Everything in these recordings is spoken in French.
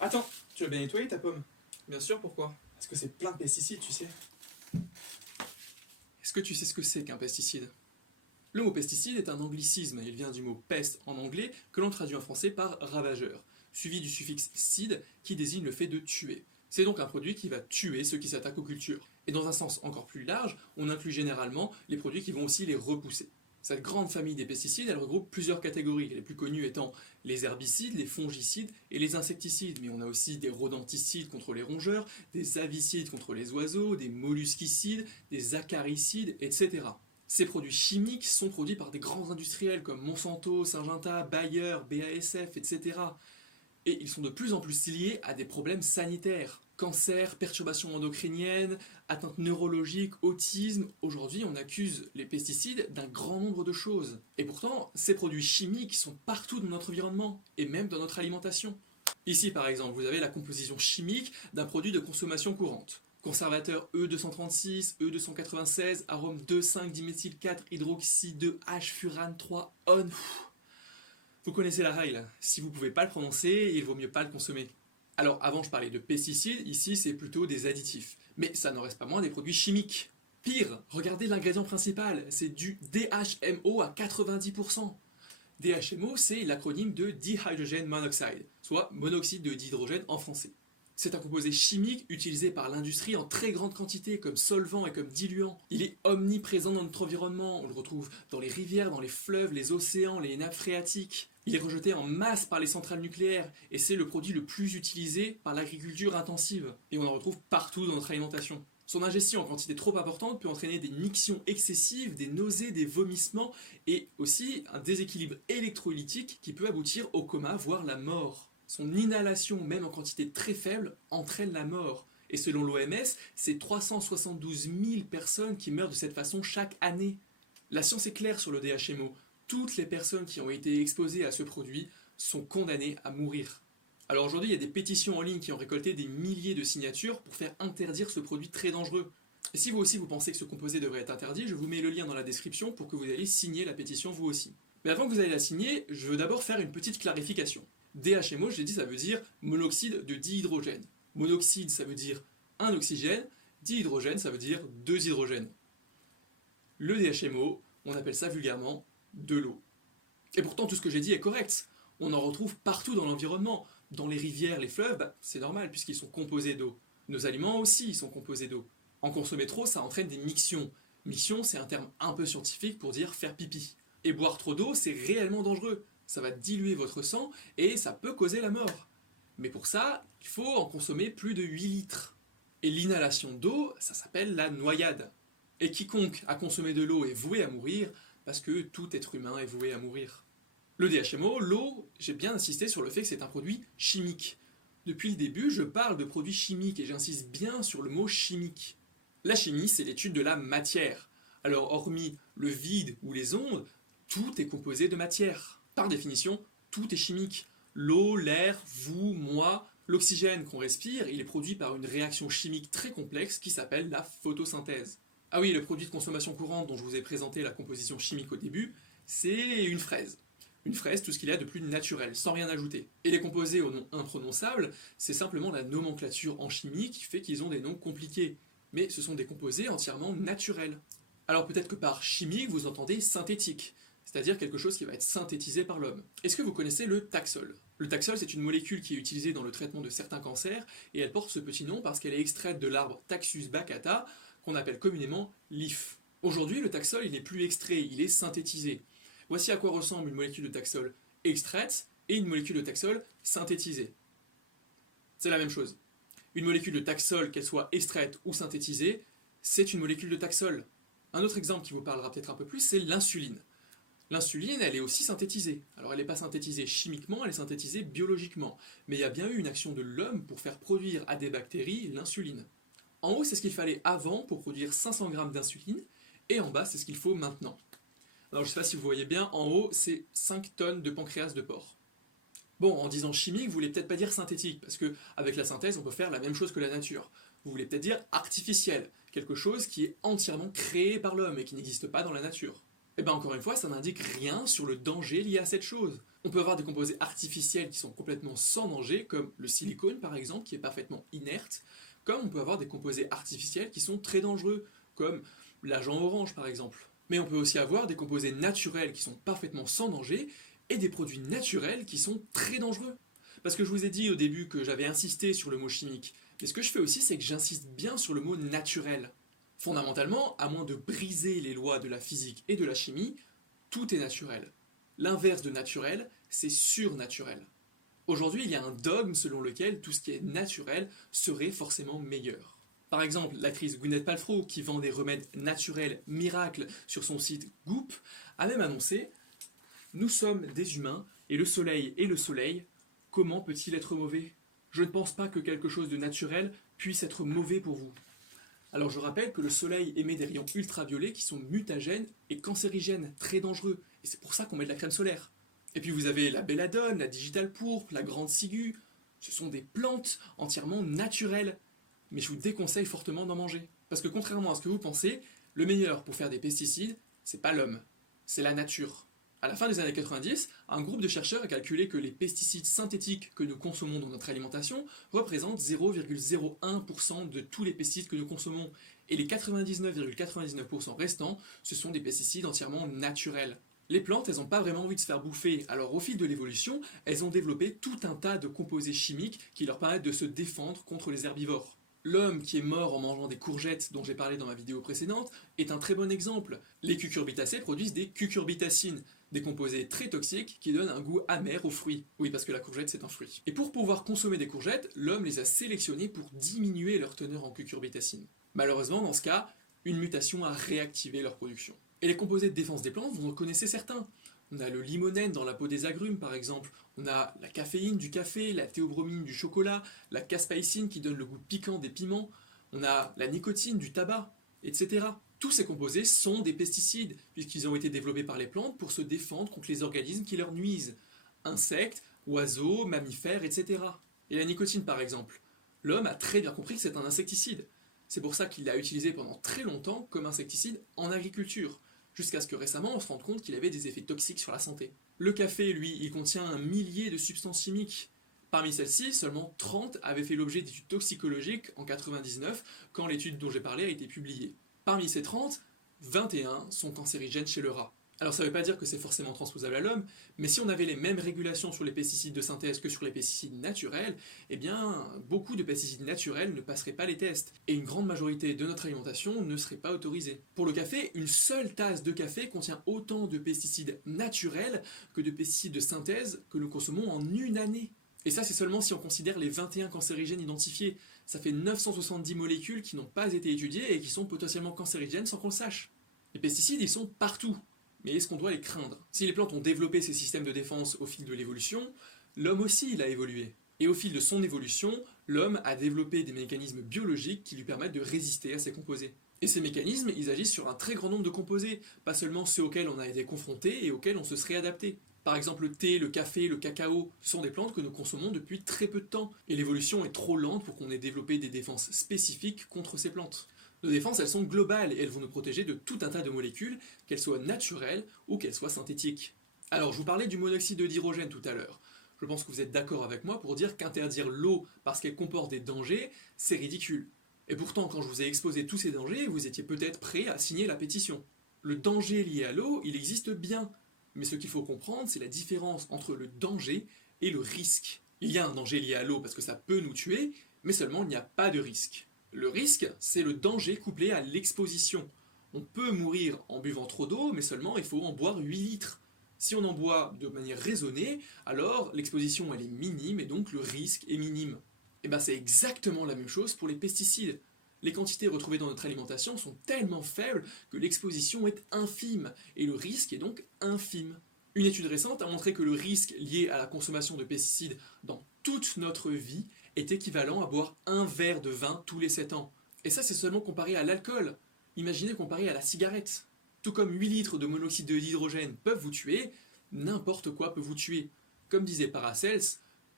Attends, tu as bien nettoyé ta pomme? Bien sûr, pourquoi? Parce que c'est plein de pesticides, tu sais. Est-ce que tu sais ce que c'est qu'un pesticide? Le mot pesticide est un anglicisme, il vient du mot peste en anglais que l'on traduit en français par ravageur, suivi du suffixe cide qui désigne le fait de tuer. C'est donc un produit qui va tuer ceux qui s'attaquent aux cultures. Et dans un sens encore plus large, on inclut généralement les produits qui vont aussi les repousser. Cette grande famille des pesticides, elle regroupe plusieurs catégories, les plus connues étant les herbicides, les fongicides et les insecticides. Mais on a aussi des rodenticides contre les rongeurs, des avicides contre les oiseaux, des mollusquicides, des acaricides, etc. Ces produits chimiques sont produits par des grands industriels comme Monsanto, Syngenta, Bayer, BASF, etc. Et ils sont de plus en plus liés à des problèmes sanitaires. Cancer, perturbations endocriniennes, atteintes neurologiques, autisme. Aujourd'hui, on accuse les pesticides d'un grand nombre de choses. Et pourtant, ces produits chimiques sont partout dans notre environnement, et même dans notre alimentation. Ici, par exemple, vous avez la composition chimique d'un produit de consommation courante. Conservateur E236, E296, arôme 2,5-diméthyle-4-hydroxy-2-H-furane 3-on. Vous connaissez la règle, si vous ne pouvez pas le prononcer, il vaut mieux pas le consommer. Alors avant je parlais de pesticides, ici c'est plutôt des additifs. Mais ça n'en reste pas moins des produits chimiques. Pire, regardez l'ingrédient principal, c'est du DHMO à 90%. DHMO, c'est l'acronyme de Dihydrogen Monoxide, soit monoxyde de dihydrogène en français. C'est un composé chimique utilisé par l'industrie en très grande quantité comme solvant et comme diluant. Il est omniprésent dans notre environnement, on le retrouve dans les rivières, dans les fleuves, les océans, les nappes phréatiques. Il est rejeté en masse par les centrales nucléaires et c'est le produit le plus utilisé par l'agriculture intensive. Et on en retrouve partout dans notre alimentation. Son ingestion en quantité trop importante peut entraîner des mictions excessives, des nausées, des vomissements et aussi un déséquilibre électrolytique qui peut aboutir au coma, voire la mort. Son inhalation, même en quantité très faible, entraîne la mort. Et selon l'OMS, c'est 372 000 personnes qui meurent de cette façon chaque année. La science est claire sur le DHMO. Toutes les personnes qui ont été exposées à ce produit sont condamnées à mourir. Alors aujourd'hui, il y a des pétitions en ligne qui ont récolté des milliers de signatures pour faire interdire ce produit très dangereux. Et si vous aussi vous pensez que ce composé devrait être interdit, je vous mets le lien dans la description pour que vous alliez signer la pétition vous aussi. Mais avant que vous alliez la signer, je veux d'abord faire une petite clarification. DHMO, je l'ai dit, ça veut dire monoxyde de dihydrogène. Monoxyde, ça veut dire un oxygène. Dihydrogène, ça veut dire deux hydrogènes. Le DHMO, on appelle ça vulgairement de l'eau. Et pourtant, tout ce que j'ai dit est correct. On en retrouve partout dans l'environnement. Dans les rivières, les fleuves, c'est normal puisqu'ils sont composés d'eau. Nos aliments aussi sont composés d'eau. En consommer trop, ça entraîne des mictions. Miction, c'est un terme un peu scientifique pour dire faire pipi. Et boire trop d'eau, c'est réellement dangereux. Ça va diluer votre sang et ça peut causer la mort. Mais pour ça, il faut en consommer plus de 8 litres. Et l'inhalation d'eau, ça s'appelle la noyade. Et quiconque a consommé de l'eau est voué à mourir, parce que tout être humain est voué à mourir. Le DHMO, l'eau, j'ai bien insisté sur le fait que c'est un produit chimique. Depuis le début, je parle de produits chimiques et j'insiste bien sur le mot chimique. La chimie, c'est l'étude de la matière. Alors, hormis le vide ou les ondes, tout est composé de matière. Par définition, tout est chimique. L'eau, l'air, vous, moi, l'oxygène qu'on respire, il est produit par une réaction chimique très complexe qui s'appelle la photosynthèse. Ah oui, le produit de consommation courante dont je vous ai présenté la composition chimique au début, c'est une fraise. Une fraise, tout ce qu'il y a de plus naturel, sans rien ajouter. Et les composés au nom imprononçable, c'est simplement la nomenclature en chimie qui fait qu'ils ont des noms compliqués. Mais ce sont des composés entièrement naturels. Alors peut-être que par chimique, vous entendez synthétique, c'est-à-dire quelque chose qui va être synthétisé par l'homme. Est-ce que vous connaissez le Taxol? Le Taxol, c'est une molécule qui est utilisée dans le traitement de certains cancers, et elle porte ce petit nom parce qu'elle est extraite de l'arbre Taxus baccata, qu'on appelle communément l'IF. Aujourd'hui, le Taxol, il n'est plus extrait, il est synthétisé. Voici à quoi ressemble une molécule de Taxol extraite et une molécule de Taxol synthétisée. C'est la même chose. Une molécule de Taxol, qu'elle soit extraite ou synthétisée, c'est une molécule de Taxol. Un autre exemple qui vous parlera peut-être un peu plus, c'est l'insuline. L'insuline, elle est aussi synthétisée. Alors elle n'est pas synthétisée chimiquement, elle est synthétisée biologiquement. Mais il y a bien eu une action de l'homme pour faire produire à des bactéries l'insuline. En haut, c'est ce qu'il fallait avant pour produire 500 grammes d'insuline, et en bas, c'est ce qu'il faut maintenant. Alors je ne sais pas si vous voyez bien, en haut, c'est 5 tonnes de pancréas de porc. Bon, en disant chimique, vous voulez peut-être pas dire synthétique, parce qu'avec la synthèse, on peut faire la même chose que la nature. Vous voulez peut-être dire artificiel, quelque chose qui est entièrement créé par l'homme et qui n'existe pas dans la nature. Et bien encore une fois, ça n'indique rien sur le danger lié à cette chose. On peut avoir des composés artificiels qui sont complètement sans danger, comme le silicone par exemple, qui est parfaitement inerte, comme on peut avoir des composés artificiels qui sont très dangereux, comme l'agent orange par exemple. Mais on peut aussi avoir des composés naturels qui sont parfaitement sans danger, et des produits naturels qui sont très dangereux. Parce que je vous ai dit au début que j'avais insisté sur le mot chimique, mais ce que je fais aussi, c'est que j'insiste bien sur le mot naturel. Fondamentalement, à moins de briser les lois de la physique et de la chimie, tout est naturel. L'inverse de naturel, c'est surnaturel. Aujourd'hui, il y a un dogme selon lequel tout ce qui est naturel serait forcément meilleur. Par exemple, l'actrice Gwyneth Paltrow, qui vend des remèdes naturels miracles sur son site Goop, a même annoncé « Nous sommes des humains, et le soleil, comment peut-il être mauvais ? Je ne pense pas que quelque chose de naturel puisse être mauvais pour vous. » Alors je rappelle que le soleil émet des rayons ultraviolets qui sont mutagènes et cancérigènes, très dangereux, et c'est pour ça qu'on met de la crème solaire. Et puis vous avez la belladone, la digitale pourpre, la grande ciguë, ce sont des plantes entièrement naturelles, mais je vous déconseille fortement d'en manger. Parce que contrairement à ce que vous pensez, le meilleur pour faire des pesticides, c'est pas l'homme, c'est la nature. À la fin des années 90, un groupe de chercheurs a calculé que les pesticides synthétiques que nous consommons dans notre alimentation représentent 0,01% de tous les pesticides que nous consommons, et les 99,99% restants, ce sont des pesticides entièrement naturels. Les plantes, elles n'ont pas vraiment envie de se faire bouffer, alors au fil de l'évolution, elles ont développé tout un tas de composés chimiques qui leur permettent de se défendre contre les herbivores. L'homme qui est mort en mangeant des courgettes dont j'ai parlé dans ma vidéo précédente est un très bon exemple. Les cucurbitacées produisent des cucurbitacines, des composés très toxiques qui donnent un goût amer aux fruits. Oui, parce que la courgette c'est un fruit. Et pour pouvoir consommer des courgettes, l'homme les a sélectionnées pour diminuer leur teneur en cucurbitacines. Malheureusement, dans ce cas, une mutation a réactivé leur production. Et les composés de défense des plantes, vous en connaissez certains. On a le limonène dans la peau des agrumes par exemple, on a la caféine du café, la théobromine du chocolat, la caspsaïcine qui donne le goût piquant des piments, on a la nicotine du tabac, etc. Tous ces composés sont des pesticides, puisqu'ils ont été développés par les plantes pour se défendre contre les organismes qui leur nuisent. Insectes, oiseaux, mammifères, etc. Et la nicotine par exemple. L'homme a très bien compris que c'est un insecticide. C'est pour ça qu'il l'a utilisé pendant très longtemps comme insecticide en agriculture, jusqu'à ce que récemment on se rende compte qu'il avait des effets toxiques sur la santé. Le café, lui, il contient un millier de substances chimiques. Parmi celles-ci, seulement 30 avaient fait l'objet d'études toxicologiques en 99, quand l'étude dont j'ai parlé a été publiée. Parmi ces 30, 21 sont cancérigènes chez le rat. Alors ça ne veut pas dire que c'est forcément transposable à l'homme, mais si on avait les mêmes régulations sur les pesticides de synthèse que sur les pesticides naturels, eh bien, beaucoup de pesticides naturels ne passeraient pas les tests, et une grande majorité de notre alimentation ne serait pas autorisée. Pour le café, une seule tasse de café contient autant de pesticides naturels que de pesticides de synthèse que nous consommons en une année. Et ça, c'est seulement si on considère les 21 cancérigènes identifiés. Ça fait 970 molécules qui n'ont pas été étudiées et qui sont potentiellement cancérigènes sans qu'on le sache. Les pesticides, ils sont partout. Mais est-ce qu'on doit les craindre? Si les plantes ont développé ces systèmes de défense au fil de l'évolution, l'homme aussi il a évolué. Et au fil de son évolution, l'homme a développé des mécanismes biologiques qui lui permettent de résister à ces composés. Et ces mécanismes, ils agissent sur un très grand nombre de composés, pas seulement ceux auxquels on a été confronté et auxquels on se serait adapté. Par exemple, le thé, le café, le cacao sont des plantes que nous consommons depuis très peu de temps, et l'évolution est trop lente pour qu'on ait développé des défenses spécifiques contre ces plantes. Nos défenses, elles sont globales et elles vont nous protéger de tout un tas de molécules, qu'elles soient naturelles ou qu'elles soient synthétiques. Alors, je vous parlais du monoxyde d'hydrogène tout à l'heure. Je pense que vous êtes d'accord avec moi pour dire qu'interdire l'eau parce qu'elle comporte des dangers, c'est ridicule. Et pourtant, quand je vous ai exposé tous ces dangers, vous étiez peut-être prêt à signer la pétition. Le danger lié à l'eau, il existe bien. Mais ce qu'il faut comprendre, c'est la différence entre le danger et le risque. Il y a un danger lié à l'eau parce que ça peut nous tuer, mais seulement il n'y a pas de risque. Le risque, c'est le danger couplé à l'exposition. On peut mourir en buvant trop d'eau, mais seulement il faut en boire 8 litres. Si on en boit de manière raisonnée, alors l'exposition elle est minime et donc le risque est minime. Et bien c'est exactement la même chose pour les pesticides. Les quantités retrouvées dans notre alimentation sont tellement faibles que l'exposition est infime et le risque est donc infime. Une étude récente a montré que le risque lié à la consommation de pesticides dans toute notre vie est équivalent à boire un verre de vin tous les 7 ans. Et ça, c'est seulement comparé à l'alcool. Imaginez comparé à la cigarette. Tout comme 8 litres de monoxyde d'hydrogène peuvent vous tuer, n'importe quoi peut vous tuer. Comme disait Paracels,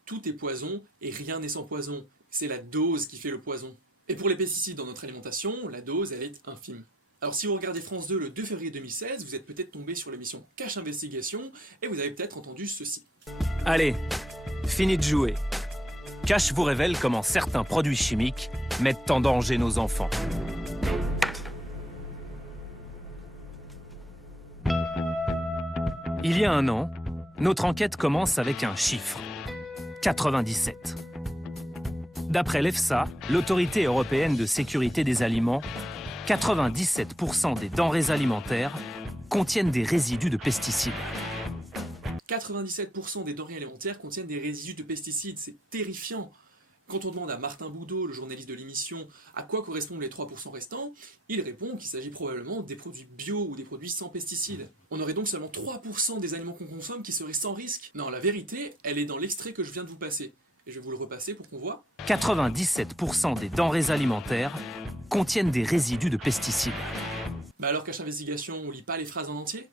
tout est poison et rien n'est sans poison. C'est la dose qui fait le poison. Et pour les pesticides dans notre alimentation, la dose, elle est infime. Alors si vous regardez France 2 le 2 février 2016, vous êtes peut-être tombé sur l'émission Cache Investigation et vous avez peut-être entendu ceci. Allez, fini de jouer. Cache vous révèle comment certains produits chimiques mettent en danger nos enfants. Il y a un an, notre enquête commence avec un chiffre. 97. D'après l'EFSA, l'Autorité européenne de sécurité des aliments, 97% des denrées alimentaires contiennent des résidus de pesticides. 97% des denrées alimentaires contiennent des résidus de pesticides, c'est terrifiant. Quand on demande à Martin Boudot, le journaliste de l'émission, à quoi correspondent les 3% restants, il répond qu'il s'agit probablement des produits bio ou des produits sans pesticides. On aurait donc seulement 3% des aliments qu'on consomme qui seraient sans risque. Non, la vérité, elle est dans l'extrait que je viens de vous passer. Et je vais vous le repasser pour qu'on voit. 97% des denrées alimentaires contiennent des résidus de pesticides. Bah alors Cache Investigation, on lit pas les phrases en entier ?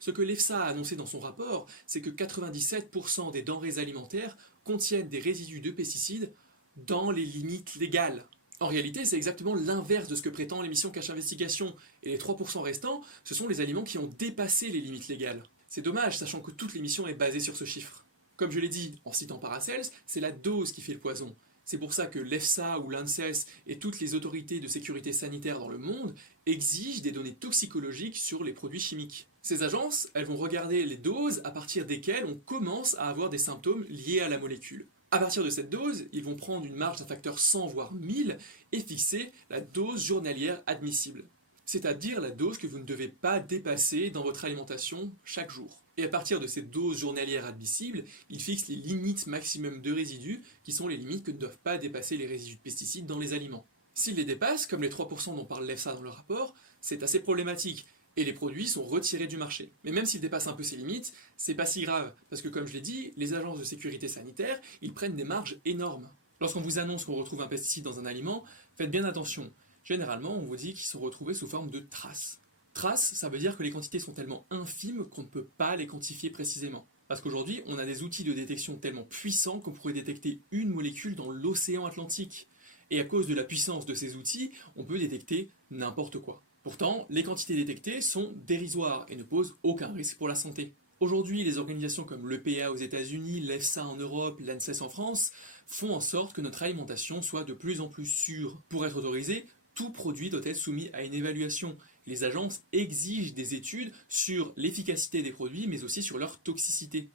Ce que l'EFSA a annoncé dans son rapport, c'est que 97% des denrées alimentaires contiennent des résidus de pesticides dans les limites légales. En réalité, c'est exactement l'inverse de ce que prétend l'émission Cache Investigation. Et les 3% restants, ce sont les aliments qui ont dépassé les limites légales. C'est dommage, sachant que toute l'émission est basée sur ce chiffre. Comme je l'ai dit, en citant Paracels, c'est la dose qui fait le poison. C'est pour ça que l'EFSA ou l'ANSES et toutes les autorités de sécurité sanitaire dans le monde exigent des données toxicologiques sur les produits chimiques. Ces agences, elles vont regarder les doses à partir desquelles on commence à avoir des symptômes liés à la molécule. À partir de cette dose, ils vont prendre une marge d'un facteur 100 voire 1000 et fixer la dose journalière admissible. C'est-à-dire la dose que vous ne devez pas dépasser dans votre alimentation chaque jour. Et à partir de cette dose journalière admissible, ils fixent les limites maximum de résidus, qui sont les limites que ne doivent pas dépasser les résidus de pesticides dans les aliments. S'ils les dépassent, comme les 3% dont parle l'EFSA dans le rapport, c'est assez problématique, et les produits sont retirés du marché. Mais même s'ils dépassent un peu ces limites, c'est pas si grave, parce que comme je l'ai dit, les agences de sécurité sanitaire, ils prennent des marges énormes. Lorsqu'on vous annonce qu'on retrouve un pesticide dans un aliment, faites bien attention. Généralement, on vous dit qu'ils sont retrouvés sous forme de traces. Traces, ça veut dire que les quantités sont tellement infimes qu'on ne peut pas les quantifier précisément. Parce qu'aujourd'hui, on a des outils de détection tellement puissants qu'on pourrait détecter une molécule dans l'océan Atlantique. Et à cause de la puissance de ces outils, on peut détecter n'importe quoi. Pourtant, les quantités détectées sont dérisoires et ne posent aucun risque pour la santé. Aujourd'hui, les organisations comme l'EPA aux États-Unis, l'EFSA en Europe, l'ANSES en France font en sorte que notre alimentation soit de plus en plus sûre. Pour être autorisé, tout produit doit être soumis à une évaluation. Les agences exigent des études sur l'efficacité des produits, mais aussi sur leur toxicité.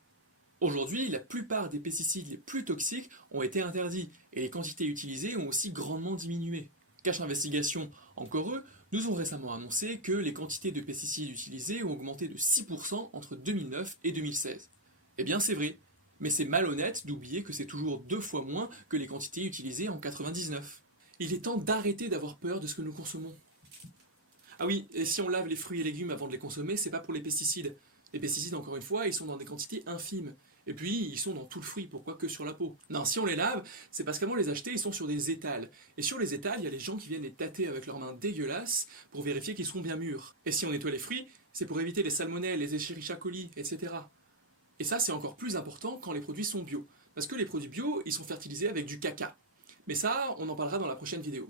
Aujourd'hui, la plupart des pesticides les plus toxiques ont été interdits, et les quantités utilisées ont aussi grandement diminué. Cache Investigation, encore eux, nous ont récemment annoncé que les quantités de pesticides utilisés ont augmenté de 6% entre 2009 et 2016. Eh bien c'est vrai, mais c'est malhonnête d'oublier que c'est toujours 2 fois moins que les quantités utilisées en 99. Il est temps d'arrêter d'avoir peur de ce que nous consommons. Ah oui, et si on lave les fruits et légumes avant de les consommer, c'est pas pour les pesticides. Les pesticides, encore une fois, ils sont dans des quantités infimes. Et puis, ils sont dans tout le fruit, pourquoi que sur la peau? Non, si on les lave, c'est parce qu'avant de les acheter, ils sont sur des étals. Et sur les étals, il y a les gens qui viennent les tâter avec leurs mains dégueulasses pour vérifier qu'ils sont bien mûrs. Et si on nettoie les fruits, c'est pour éviter les salmonelles, les Escherichia coli, etc. Et ça, c'est encore plus important quand les produits sont bio. Parce que les produits bio, ils sont fertilisés avec du caca. Mais ça, on en parlera dans la prochaine vidéo.